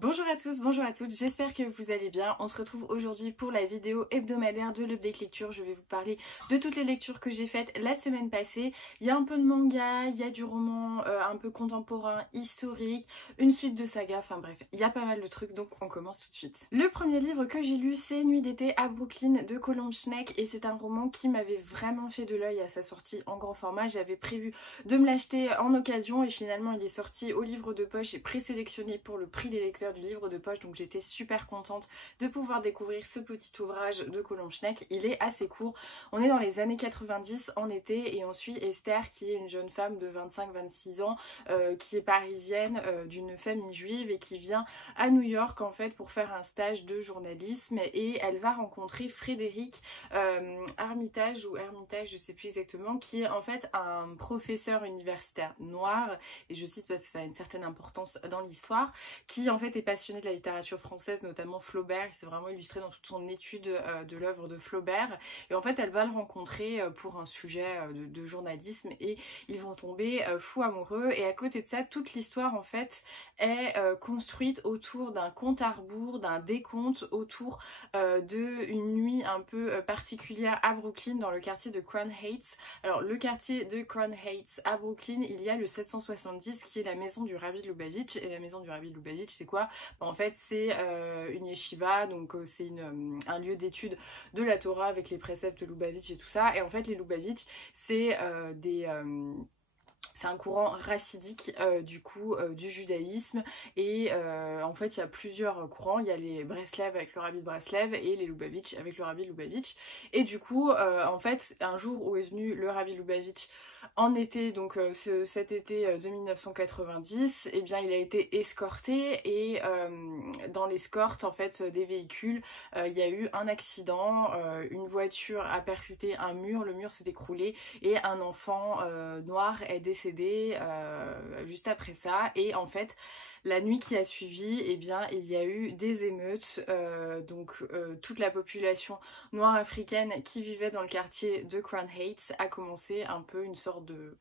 Bonjour à tous, bonjour à toutes, j'espère que vous allez bien. On se retrouve aujourd'hui pour la vidéo hebdomadaire de l'Update Lecture. Je vais vous parler de toutes les lectures que j'ai faites la semaine passée. Il y a un peu de manga, il y a du roman un peu contemporain, historique, une suite de sagas, enfin bref, il y a pas mal de trucs, donc on commence tout de suite. Le premier livre que j'ai lu, c'est Nuit d'été à Brooklyn de Colombe Schneck, et c'est un roman qui m'avait vraiment fait de l'œil à sa sortie en grand format. J'avais prévu de me l'acheter en occasion et finalement il est sorti au livre de poche et présélectionné pour le prix des lecteurs du livre de poche, donc j'étais super contente de pouvoir découvrir ce petit ouvrage de Colombe Schneck. Il est assez court, on est dans les années 90 en été et on suit Esther qui est une jeune femme de 25-26 ans qui est parisienne, d'une famille juive et qui vient à New York en fait pour faire un stage de journalisme, et elle va rencontrer Frédéric Armitage ou Hermitage, je sais plus exactement, qui est en fait un professeur universitaire noir, et je cite parce que ça a une certaine importance dans l'histoire, qui en fait est passionné de la littérature française, notamment Flaubert. Il s'est vraiment illustré dans toute son étude de l'œuvre de Flaubert, et en fait elle va le rencontrer pour un sujet de journalisme et ils vont tomber fous amoureux. Et à côté de ça, toute l'histoire en fait est construite autour d'un compte à rebours, d'un décompte autour d'une nuit un peu particulière à Brooklyn, dans le quartier de Crown Heights. Alors le quartier de Crown Heights à Brooklyn, il y a le 770 qui est la maison du Rabbi de Lubavitch. Et la maison du Rabbi de Lubavitch, c'est quoi? En fait c'est une yeshiva, donc c'est un lieu d'étude de la Torah avec les préceptes de Lubavitch et tout ça. Et en fait les Lubavitch, c'est c'est un courant racidique du judaïsme, et en fait il y a plusieurs courants. Il y a les Breslev avec le rabbi de Breslev et les Lubavitch avec le rabbi de Lubavitch. Et du coup en fait un jour où est venu le rabbi Lubavitch en été, donc cet été de 1990, eh bien il a été escorté, et dans l'escorte en fait des véhicules, il y a eu un accident, une voiture a percuté un mur, le mur s'est écroulé et un enfant noir est décédé juste après ça. Et en fait la nuit qui a suivi, eh bien, il y a eu des émeutes, toute la population noire africaine qui vivait dans le quartier de Crown Heights a commencé un peu une sorte de...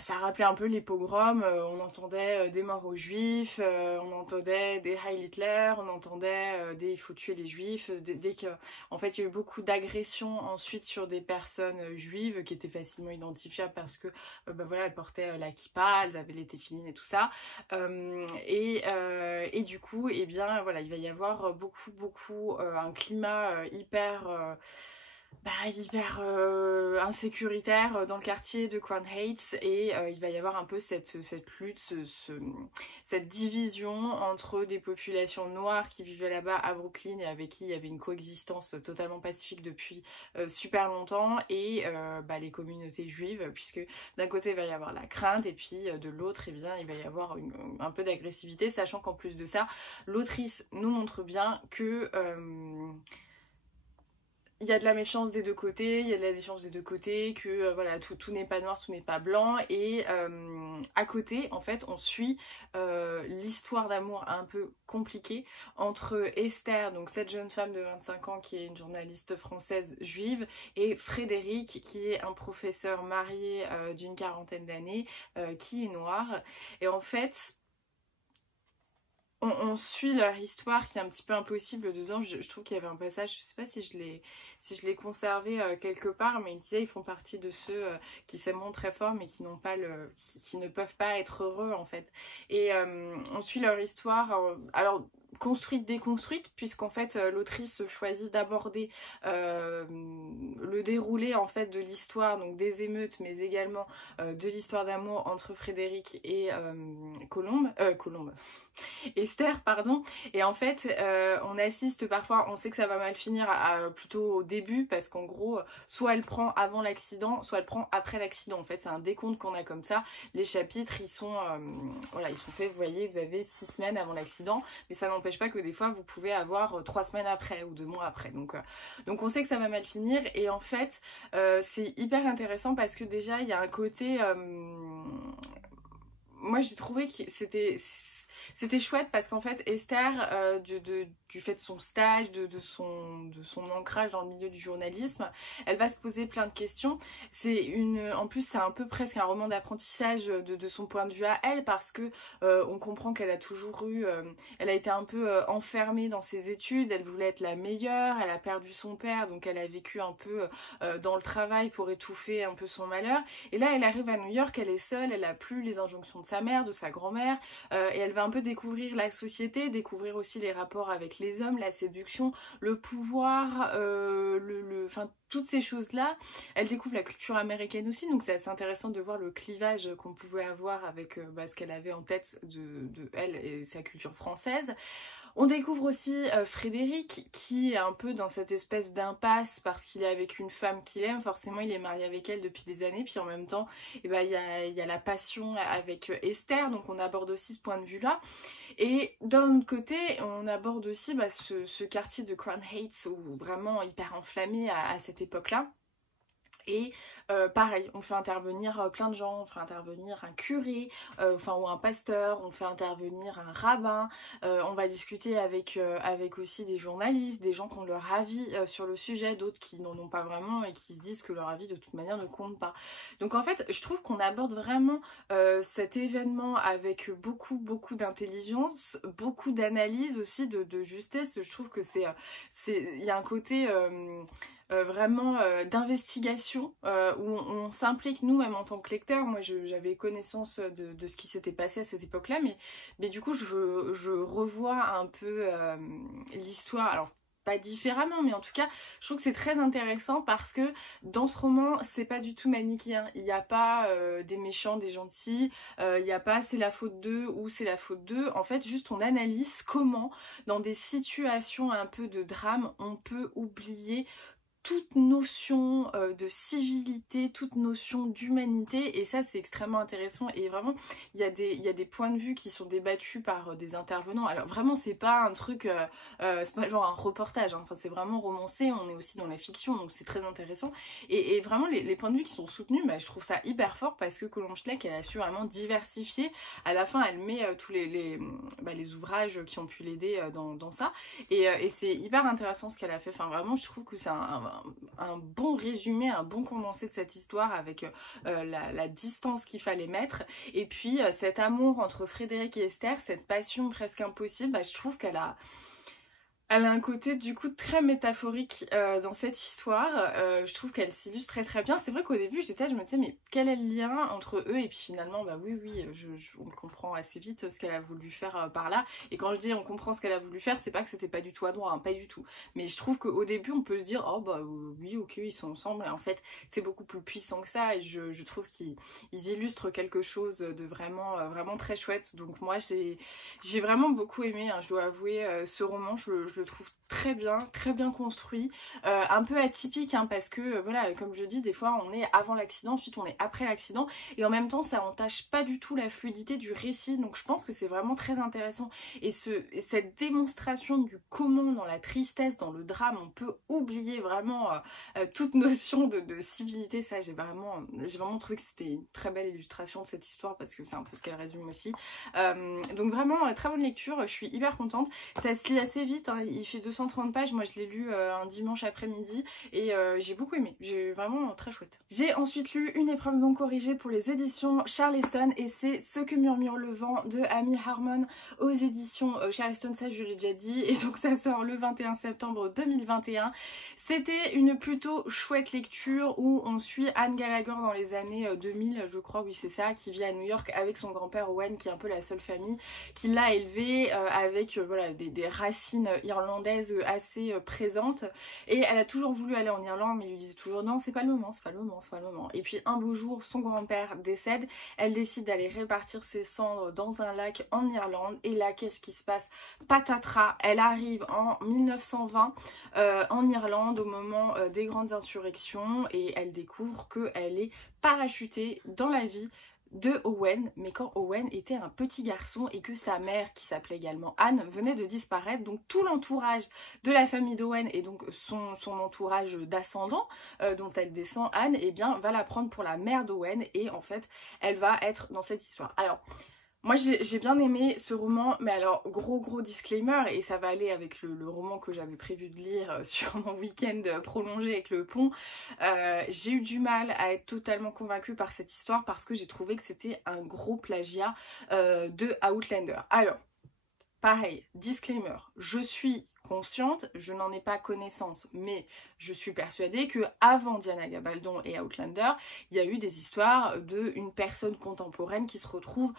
Ça rappelait un peu les pogroms, on entendait des morts aux juifs, on entendait des Heil Hitler, on entendait des il faut tuer les juifs, dès que... En fait il y a eu beaucoup d'agressions ensuite sur des personnes juives qui étaient facilement identifiables parce que voilà, elles portaient la kippa, elles avaient les téphilines et tout ça. Et du coup, eh bien voilà, il va y avoir beaucoup un climat hyper insécuritaire dans le quartier de Crown Heights, et il va y avoir un peu cette lutte, cette division entre des populations noires qui vivaient là-bas à Brooklyn et avec qui il y avait une coexistence totalement pacifique depuis super longtemps, et les communautés juives, puisque d'un côté il va y avoir la crainte et puis de l'autre, eh bien, il va y avoir un peu d'agressivité, sachant qu'en plus de ça, l'autrice nous montre bien que... il y a de la méfiance des deux côtés, il y a de la défiance des deux côtés, que voilà, tout n'est pas noir, tout n'est pas blanc. Et à côté, en fait, on suit l'histoire d'amour un peu compliquée entre Esther, donc cette jeune femme de 25 ans qui est une journaliste française juive, et Frédéric, qui est un professeur marié d'une quarantaine d'années, qui est noir. Et en fait... On suit leur histoire qui est un petit peu impossible dedans. Je trouve qu'il y avait un passage, je sais pas si je l'ai conservé quelque part, mais il disait ils font partie de ceux qui s'aimeront très fort mais qui n'ont pas qui ne peuvent pas être heureux en fait. Et on suit leur histoire, alors construite, déconstruite, puisqu'en fait l'autrice choisit d'aborder le déroulé en fait de l'histoire, donc des émeutes, mais également de l'histoire d'amour entre Frédéric et Esther, pardon. Et en fait on assiste parfois, on sait que ça va mal finir plutôt au début, parce qu'en gros soit elle prend avant l'accident, soit elle prend après l'accident. En fait c'est un décompte qu'on a comme ça. Les chapitres ils sont voilà, ils sont faits, vous voyez, vous avez 6 semaines avant l'accident, mais ça n'empêche pas que des fois vous pouvez avoir 3 semaines après ou 2 mois après, donc on sait que ça va mal finir. Et en fait c'est hyper intéressant parce que déjà il y a un côté moi j'ai trouvé que c'était chouette parce qu'en fait Esther, du fait de son stage, de son ancrage dans le milieu du journalisme, elle va se poser plein de questions. En plus c'est un peu presque un roman d'apprentissage de son point de vue à elle, parce que on comprend qu'elle a toujours eu, elle a été un peu enfermée dans ses études, elle voulait être la meilleure, elle a perdu son père, donc elle a vécu un peu dans le travail pour étouffer un peu son malheur. Et là, elle arrive à New York, elle est seule, elle a plus les injonctions de sa mère, de sa grand-mère, et elle va un peu découvrir la société, découvrir aussi les rapports avec les hommes, la séduction, le pouvoir, enfin toutes ces choses-là. Elle découvre la culture américaine aussi, donc c'est assez intéressant de voir le clivage qu'on pouvait avoir avec ce qu'elle avait en tête de elle et sa culture française. On découvre aussi Frédéric, qui est un peu dans cette espèce d'impasse parce qu'il est avec une femme qu'il aime. Forcément, il est marié avec elle depuis des années, puis en même temps, il y a la passion avec Esther, donc on aborde aussi ce point de vue-là. Et d'un autre côté, on aborde aussi ce quartier de Crown Heights, où vraiment hyper enflammé à cette époque-là. Et pareil, on fait intervenir plein de gens, on fait intervenir un curé, ou un pasteur, on fait intervenir un rabbin, on va discuter avec aussi des journalistes, des gens qui ont leur avis sur le sujet, d'autres qui n'en ont pas vraiment et qui se disent que leur avis de toute manière ne compte pas. Donc en fait, je trouve qu'on aborde vraiment cet événement avec beaucoup d'intelligence, beaucoup d'analyse aussi, de justesse. Je trouve que il y a un côté vraiment d'investigation où on s'implique nous-mêmes en tant que lecteurs. Moi j'avais connaissance de ce qui s'était passé à cette époque-là, mais du coup je revois un peu l'histoire, alors pas différemment, mais en tout cas je trouve que c'est très intéressant parce que dans ce roman c'est pas du tout manichéen. Il n'y a pas des méchants, des gentils, il n'y a pas c'est la faute d'eux ou c'est la faute d'eux. En fait juste on analyse comment dans des situations un peu de drame on peut oublier toute notion de civilité, toute notion d'humanité, et ça c'est extrêmement intéressant. Et vraiment il y a des points de vue qui sont débattus par des intervenants. Alors vraiment c'est pas un truc, c'est pas genre un reportage, hein. Enfin c'est vraiment romancé, on est aussi dans la fiction, donc c'est très intéressant. Et vraiment les points de vue qui sont soutenus, je trouve ça hyper fort parce que Colombe Schleck elle a su vraiment diversifier. À la fin elle met tous les ouvrages qui ont pu l'aider dans ça, et c'est hyper intéressant ce qu'elle a fait. Enfin vraiment je trouve que c'est un bon résumé, un bon condensé de cette histoire avec la distance qu'il fallait mettre, et puis cet amour entre Frédéric et Esther, cette passion presque impossible. Je trouve qu'elle a un côté du coup très métaphorique dans cette histoire. Je trouve qu'elle s'illustre très bien. C'est vrai qu'au début je me disais mais quel est le lien entre eux, et puis finalement oui on comprend assez vite ce qu'elle a voulu faire par là. Et quand je dis on comprend ce qu'elle a voulu faire, c'est pas que c'était pas du tout à droit, hein, pas du tout, mais je trouve qu'au début on peut se dire oh oui ok ils sont ensemble, et en fait c'est beaucoup plus puissant que ça, et je trouve qu'ils illustrent quelque chose de vraiment très chouette. Donc moi j'ai vraiment beaucoup aimé, hein, je dois avouer, ce roman. Je le trouve très bien construit, un peu atypique, hein, parce que voilà, comme je dis, des fois on est avant l'accident, ensuite on est après l'accident, et en même temps ça entache pas du tout la fluidité du récit. Donc je pense que c'est vraiment très intéressant, et cette démonstration du comment dans la tristesse, dans le drame, on peut oublier vraiment toute notion de civilité. Ça j'ai vraiment trouvé que c'était une très belle illustration de cette histoire, parce que c'est un peu ce qu'elle résume aussi. Donc vraiment très bonne lecture, je suis hyper contente. Ça se lit assez vite, hein, il fait 230 pages, moi je l'ai lu un dimanche après-midi, et j'ai beaucoup aimé, j'ai vraiment très chouette. J'ai ensuite lu Une épreuve non corrigée pour les éditions Charleston, et c'est Ce que murmure le vent de Amy Harmon aux éditions Charleston, ça je l'ai déjà dit, et donc ça sort le 21 septembre 2021. C'était une plutôt chouette lecture où on suit Anne Gallagher dans les années 2000 je crois, oui c'est ça, qui vit à New York avec son grand-père Owen, qui est un peu la seule famille qui l'a élevée, avec voilà des racines irlandaises assez présentes, et elle a toujours voulu aller en Irlande, mais il lui disait toujours non c'est pas le moment, c'est pas le moment, c'est pas le moment. Et puis un beau jour son grand-père décède, elle décide d'aller répartir ses cendres dans un lac en Irlande, et là qu'est-ce qui se passe? Patatras, elle arrive en 1920 en Irlande au moment des grandes insurrections, et elle découvre qu'elle est parachutée dans la vie de Owen, mais quand Owen était un petit garçon, et que sa mère, qui s'appelait également Anne, venait de disparaître. Donc tout l'entourage de la famille d'Owen, et donc son entourage d'ascendants dont elle descend, Anne, eh bien va la prendre pour la mère d'Owen, et en fait elle va être dans cette histoire. Alors Moi j'ai bien aimé ce roman, mais alors gros disclaimer, et ça va aller avec le roman que j'avais prévu de lire sur mon week-end prolongé avec le pont. J'ai eu du mal à être totalement convaincue par cette histoire parce que j'ai trouvé que c'était un gros plagiat de Outlander. Alors, pareil, disclaimer, je suis consciente, je n'en ai pas connaissance, mais je suis persuadée que avant Diana Gabaldon et Outlander, il y a eu des histoires d'une personne contemporaine qui se retrouve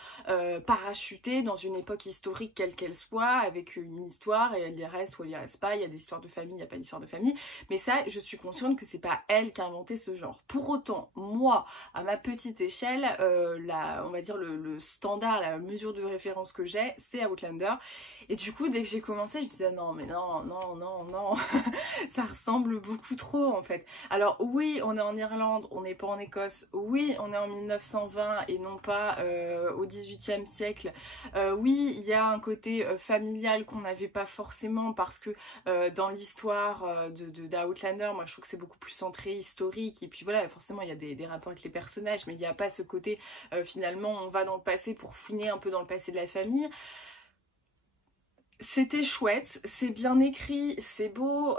parachutée dans une époque historique quelle qu'elle soit, avec une histoire et elle y reste ou elle y reste pas, il y a des histoires de famille, il n'y a pas d'histoire de famille, mais ça, je suis consciente que c'est pas elle qui a inventé ce genre. Pour autant, moi, à ma petite échelle, on va dire le standard, la mesure de référence que j'ai, c'est Outlander. Et du coup, dès que j'ai commencé, je disais non, mais non, ça ressemble beaucoup trop en fait. Alors oui, on est en Irlande, on n'est pas en Écosse. Oui, on est en 1920 et non pas au 18e siècle. Oui, il y a un côté familial qu'on n'avait pas forcément parce que dans l'histoire d'Outlander, moi je trouve que c'est beaucoup plus centré historique. Et puis voilà, forcément il y a des rapports avec les personnages, mais il n'y a pas ce côté finalement on va dans le passé pour fouiner un peu dans le passé de la famille. C'était chouette, c'est bien écrit, c'est beau,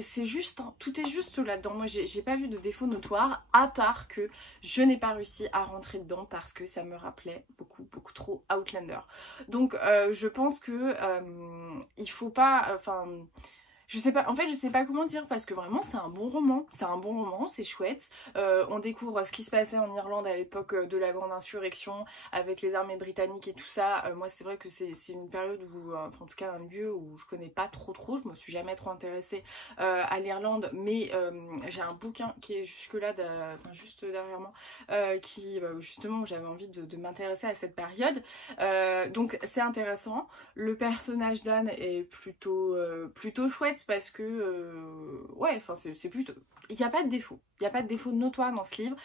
c'est juste, hein, tout est juste là-dedans. Moi j'ai pas vu de défaut notoire, à part que je n'ai pas réussi à rentrer dedans parce que ça me rappelait beaucoup trop Outlander. Donc je pense que il faut pas, je sais pas, en fait je sais pas comment dire parce que vraiment c'est un bon roman, c'est chouette. On découvre ce qui se passait en Irlande à l'époque de la grande insurrection avec les armées britanniques et tout ça. Moi c'est vrai que c'est une période où, enfin, en tout cas un lieu où je connais pas trop, je me suis jamais trop intéressée à l'Irlande, mais j'ai un bouquin qui est jusque là, juste derrière moi, qui justement j'avais envie de m'intéresser à cette période. Donc c'est intéressant. Le personnage d'Anne est plutôt chouette parce que ouais, enfin c'est plutôt, il n'y a pas de défaut, notoire dans ce livre.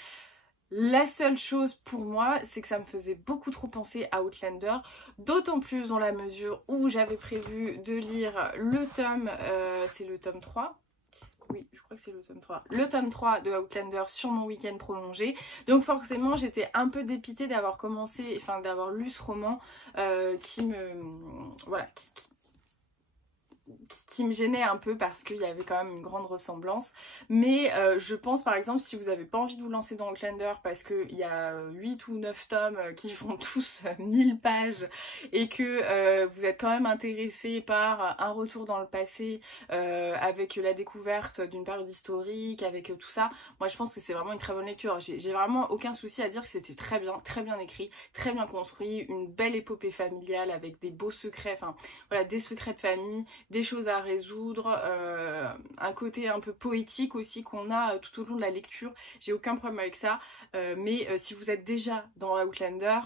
La seule chose pour moi, c'est que ça me faisait beaucoup trop penser à Outlander, d'autant plus dans la mesure où j'avais prévu de lire le tome, c'est le tome 3. Oui, je crois que c'est le tome 3. Le tome 3 de Outlander sur mon week-end prolongé. Donc forcément, j'étais un peu dépitée d'avoir commencé, enfin d'avoir lu ce roman qui me gênait un peu parce qu'il y avait quand même une grande ressemblance. Mais je pense par exemple si vous n'avez pas envie de vous lancer dans Outlander parce qu'il y a 8 ou 9 tomes qui font tous 1000 pages et que vous êtes quand même intéressé par un retour dans le passé avec la découverte d'une période historique, avec tout ça, moi je pense que c'est vraiment une très bonne lecture. J'ai vraiment aucun souci à dire que c'était très bien écrit, très bien construit, une belle épopée familiale avec des beaux secrets, enfin voilà, des secrets de famille, des choses à résoudre, un côté un peu poétique aussi qu'on a tout au long de la lecture. J'ai aucun problème avec ça, mais si vous êtes déjà dans Outlander,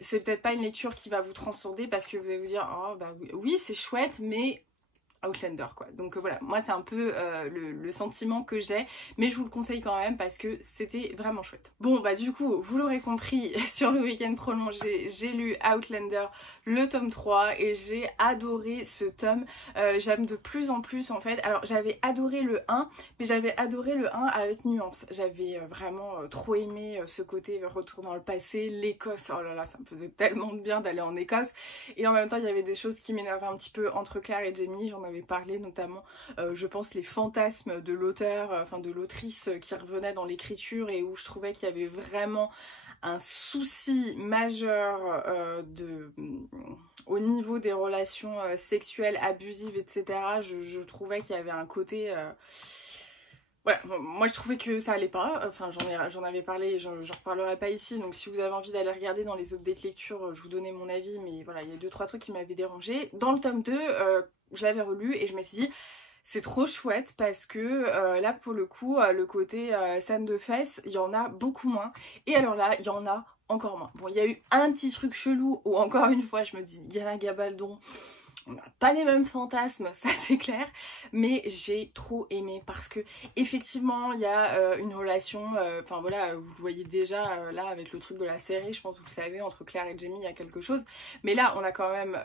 c'est peut-être pas une lecture qui va vous transcender parce que vous allez vous dire oh bah oui c'est chouette mais Outlander quoi. Donc voilà, moi c'est un peu le sentiment que j'ai, mais je vous le conseille quand même parce que c'était vraiment chouette. Bon bah du coup, vous l'aurez compris, sur le week-end prolongé, j'ai lu Outlander, le tome 3 et j'ai adoré ce tome. J'aime de plus en plus en fait. Alors j'avais adoré le 1, mais j'avais adoré le 1 avec nuance. J'avais vraiment trop aimé ce côté retour dans le passé, l'Écosse, oh là là, ça me faisait tellement de bien d'aller en Écosse. Et en même temps, il y avait des choses qui m'énervaient un petit peu entre Claire et Jamie, j'en avait parlé notamment, je pense les fantasmes de l'auteur, enfin de l'autrice qui revenaient dans l'écriture et où je trouvais qu'il y avait vraiment un souci majeur au niveau des relations sexuelles abusives, etc. Je trouvais qu'il y avait un côté... Voilà, moi je trouvais que ça allait pas, enfin j'en avais parlé et j'en reparlerai pas ici, donc si vous avez envie d'aller regarder dans les updates lecture, je vous donnais mon avis, mais voilà, il y a 2-3 trucs qui m'avaient dérangé. Dans le tome 2, je l'avais relu et je me suis dit, c'est trop chouette parce que là pour le coup, le côté scène de fesses, il y en a beaucoup moins, et alors là, il y en a encore moins. Bon, il y a eu un petit truc chelou où encore une fois, je me dis, Diana Gabaldon, on n'a pas les mêmes fantasmes, ça c'est clair, mais j'ai trop aimé parce que effectivement il y a une relation, enfin voilà, vous le voyez déjà là avec le truc de la série, je pense que vous le savez, entre Claire et Jamie il y a quelque chose, mais là on a quand même,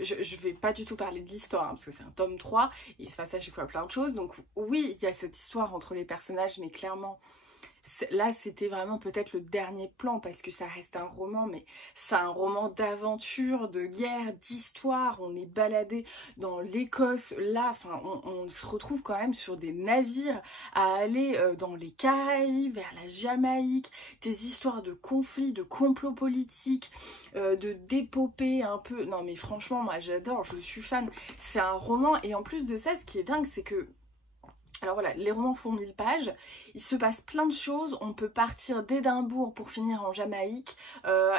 je vais pas du tout parler de l'histoire, hein, parce que c'est un tome 3, il se passe à chaque fois plein de choses, donc oui il y a cette histoire entre les personnages, mais clairement Là c'était vraiment peut-être le dernier plan parce que ça reste un roman, mais c'est un roman d'aventure, de guerre, d'histoire. On est baladé dans l'Écosse, là, enfin on se retrouve quand même sur des navires à aller dans les Caraïbes, vers la Jamaïque, des histoires de conflits, de complots politiques, de d'épopées un peu. Non mais franchement moi j'adore, je suis fan. C'est un roman et en plus de ça ce qui est dingue c'est que alors voilà, les romans font 1000 pages, il se passe plein de choses, on peut partir d'Édimbourg pour finir en Jamaïque,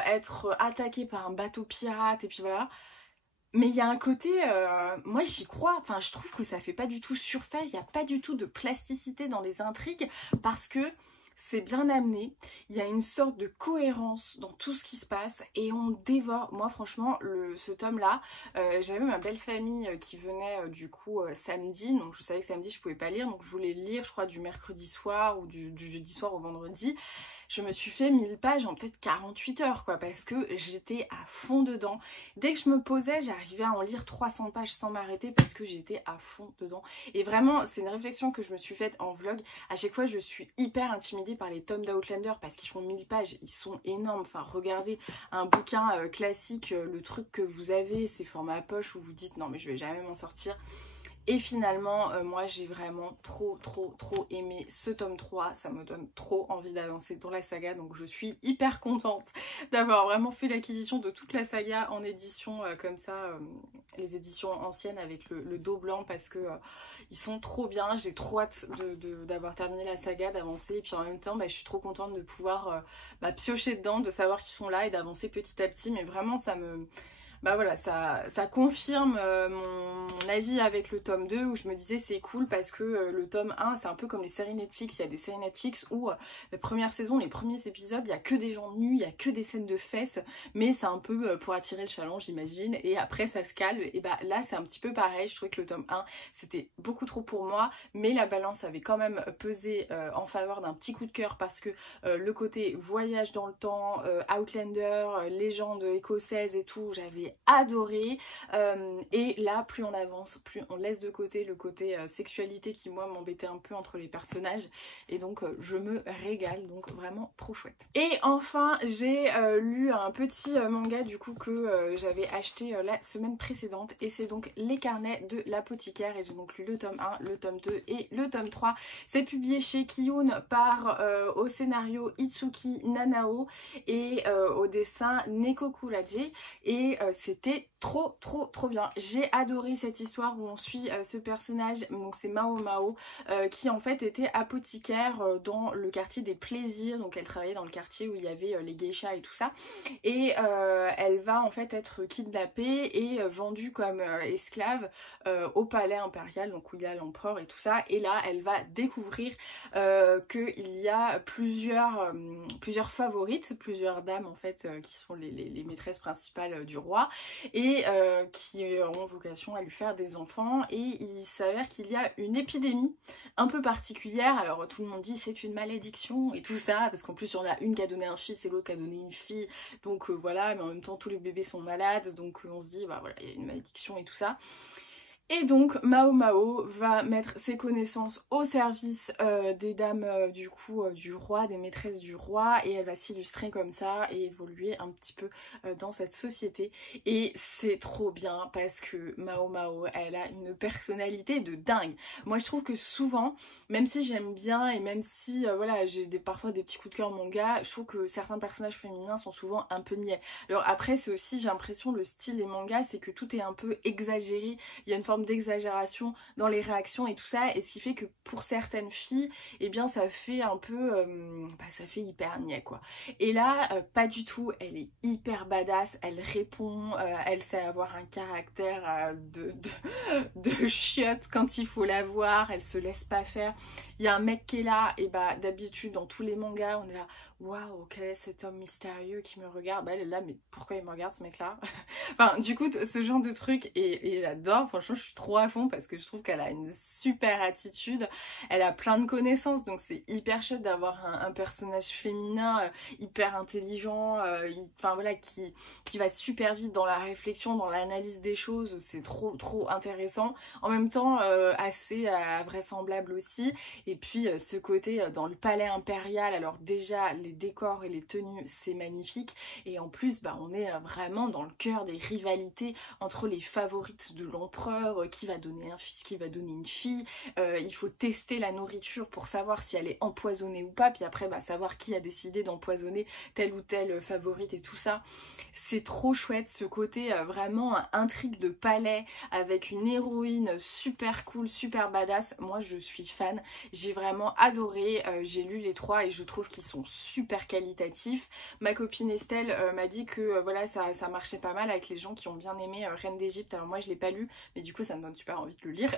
être attaqué par un bateau pirate et puis voilà. Mais il y a un côté, moi j'y crois, enfin je trouve que ça fait pas du tout surfait, il n'y a pas du tout de plasticité dans les intrigues parce que c'est bien amené, il y a une sorte de cohérence dans tout ce qui se passe et on dévore. Moi franchement ce tome là, j'avais ma belle famille qui venait du coup samedi, donc je savais que samedi je pouvais pas lire, donc je voulais lire je crois du mercredi soir ou du jeudi soir au vendredi. Je me suis fait 1000 pages en peut-être 48 heures quoi, parce que j'étais à fond dedans. Dès que je me posais, j'arrivais à en lire 300 pages sans m'arrêter parce que j'étais à fond dedans. Et vraiment, c'est une réflexion que je me suis faite en vlog. À chaque fois, je suis hyper intimidée par les tomes d'Outlander parce qu'ils font 1000 pages, ils sont énormes. Enfin, regardez un bouquin classique, le truc que vous avez, c'est format poche où vous dites non mais je vais jamais m'en sortir. Et finalement, moi j'ai vraiment trop aimé ce tome 3, ça me donne trop envie d'avancer dans la saga, donc je suis hyper contente d'avoir vraiment fait l'acquisition de toute la saga en édition comme ça, les éditions anciennes avec le dos blanc parce que ils sont trop bien, j'ai trop hâte d'avoir terminé la saga, d'avancer, et puis en même temps je suis trop contente de pouvoir piocher dedans, de savoir qu'ils sont là et d'avancer petit à petit, mais vraiment ça me... voilà, ça confirme mon avis avec le tome 2 où je me disais c'est cool parce que le tome 1 c'est un peu comme les séries Netflix, il y a des séries Netflix où la première saison, les premiers épisodes, il y a que des gens nus, il y a que des scènes de fesses, mais c'est un peu pour attirer le challenge j'imagine, et après ça se calme, et là c'est un petit peu pareil, je trouvais que le tome 1 c'était beaucoup trop pour moi, mais la balance avait quand même pesé en faveur d'un petit coup de cœur parce que le côté voyage dans le temps, Outlander, légende écossaise et tout, j'avais adoré, et là plus on avance, plus on laisse de côté le côté sexualité qui moi m'embêtait un peu entre les personnages, et donc je me régale, donc vraiment trop chouette. Et enfin j'ai lu un petit manga du coup que j'avais acheté la semaine précédente, et c'est donc Les Carnets de l'apothicaire, et j'ai donc lu le tome 1, le tome 2 et le tome 3. C'est publié chez Kiyun par au scénario Itsuki Nanao et au dessin Neko Kuraji, et c'était trop bien. J'ai adoré cette histoire où on suit ce personnage, donc c'est Mao Mao, qui en fait était apothicaire dans le quartier des plaisirs, donc elle travaillait dans le quartier où il y avait les geishas et tout ça, et elle va en fait être kidnappée et vendue comme esclave au palais impérial, donc où il y a l'empereur et tout ça, et là elle va découvrir qu'il y a plusieurs favorites, plusieurs dames en fait qui sont les maîtresses principales du roi, et qui ont vocation à lui faire des enfants, et il s'avère qu'il y a une épidémie un peu particulière. Alors tout le monde dit c'est une malédiction et tout ça, parce qu'en plus il y en a une qui a donné un fils et l'autre qui a donné une fille, donc voilà, mais en même temps tous les bébés sont malades, donc on se dit voilà, il y a une malédiction et tout ça. Et donc Mao Mao va mettre ses connaissances au service des dames du coup du roi, des maîtresses du roi, et elle va s'illustrer comme ça et évoluer un petit peu dans cette société, et c'est trop bien parce que Mao Mao elle a une personnalité de dingue. Moi je trouve que souvent, même si j'aime bien et même si voilà j'ai parfois des petits coups de cœur manga, je trouve que certains personnages féminins sont souvent un peu niais. Alors après c'est aussi, j'ai l'impression, le style des mangas c'est que tout est un peu exagéré, il y a une forme d'exagération dans les réactions et tout ça, et ce qui fait que pour certaines filles eh bien ça fait un peu ça fait hyper niais quoi. Et là pas du tout, elle est hyper badass, elle répond, elle sait avoir un caractère de chiotte quand il faut l'avoir, elle se laisse pas faire. Il y a un mec qui est là, et d'habitude dans tous les mangas on est là waouh, quel est cet homme mystérieux qui me regarde? Bah elle est là, mais pourquoi il me regarde ce mec-là? Enfin, du coup, ce genre de truc, et j'adore, franchement, je suis trop à fond parce que je trouve qu'elle a une super attitude, elle a plein de connaissances, donc c'est hyper chouette d'avoir un personnage féminin hyper intelligent, enfin voilà, qui va super vite dans la réflexion, dans l'analyse des choses, c'est trop intéressant. En même temps, assez vraisemblable aussi. Et puis ce côté dans le palais impérial, alors déjà les décors et les tenues c'est magnifique, et en plus bah, on est vraiment dans le cœur des rivalités entre les favorites de l'empereur, qui va donner un fils, qui va donner une fille, il faut tester la nourriture pour savoir si elle est empoisonnée ou pas, puis après bah, savoir qui a décidé d'empoisonner telle ou telle favorite et tout ça. C'est trop chouette ce côté vraiment intrigue de palais avec une héroïne super cool, super badass. Moi je suis fan, j'ai vraiment adoré, j'ai lu les 3 et je trouve qu'ils sont super qualitatifs. Ma copine Estelle m'a dit que voilà ça marchait pas mal avec les gens qui ont bien aimé Reine d'Égypte. Alors moi je l'ai pas lu, mais du coup ça me donne super envie de le lire.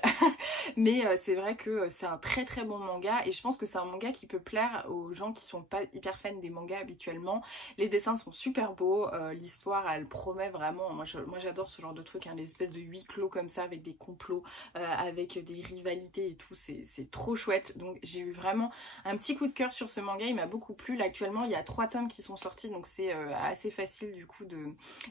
Mais c'est vrai que c'est un très bon manga, et je pense que c'est un manga qui peut plaire aux gens qui sont pas hyper fans des mangas habituellement. Les dessins sont super beaux, l'histoire elle promet vraiment, moi j'adore ce genre de truc, hein, les espèces de huis clos comme ça avec des complots, avec des rivalités et tout, c'est trop chouette. Donc j'ai eu vraiment un petit coup de cœur sur ce manga, il m'a beaucoup plu. Là actuellement il y a 3 tomes qui sont sortis, donc c'est assez facile du coup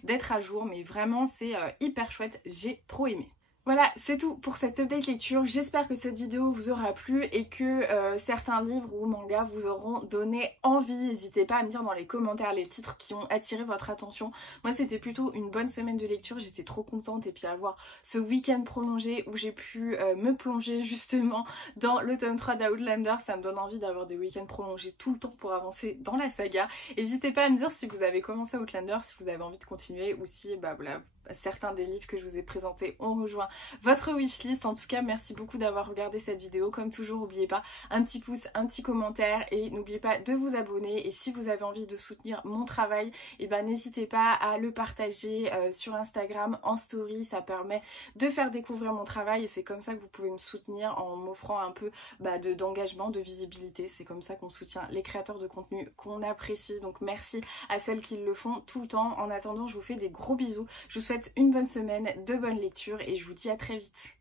d'être à jour, mais vraiment c'est hyper chouette, j'ai trop aimé. Voilà, c'est tout pour cette update lecture. J'espère que cette vidéo vous aura plu et que certains livres ou mangas vous auront donné envie. N'hésitez pas à me dire dans les commentaires les titres qui ont attiré votre attention. Moi, c'était plutôt une bonne semaine de lecture. J'étais trop contente, et puis avoir ce week-end prolongé où j'ai pu me plonger justement dans le tome 3 d'Outlander, ça me donne envie d'avoir des week-ends prolongés tout le temps pour avancer dans la saga. N'hésitez pas à me dire si vous avez commencé Outlander, si vous avez envie de continuer, ou si bah voilà, certains des livres que je vous ai présentés ont rejoint votre wishlist. En tout cas, merci beaucoup d'avoir regardé cette vidéo. Comme toujours, n'oubliez pas un petit pouce, un petit commentaire, et n'oubliez pas de vous abonner. Et si vous avez envie de soutenir mon travail, et ben n'hésitez pas à le partager sur Instagram en story. Ça permet de faire découvrir mon travail, et c'est comme ça que vous pouvez me soutenir, en m'offrant un peu d'engagement, de visibilité. C'est comme ça qu'on soutient les créateurs de contenu qu'on apprécie. Donc merci à celles qui le font tout le temps. En attendant, je vous fais des gros bisous. Je vous souhaite une bonne semaine, de bonnes lectures, et je vous dis à très vite.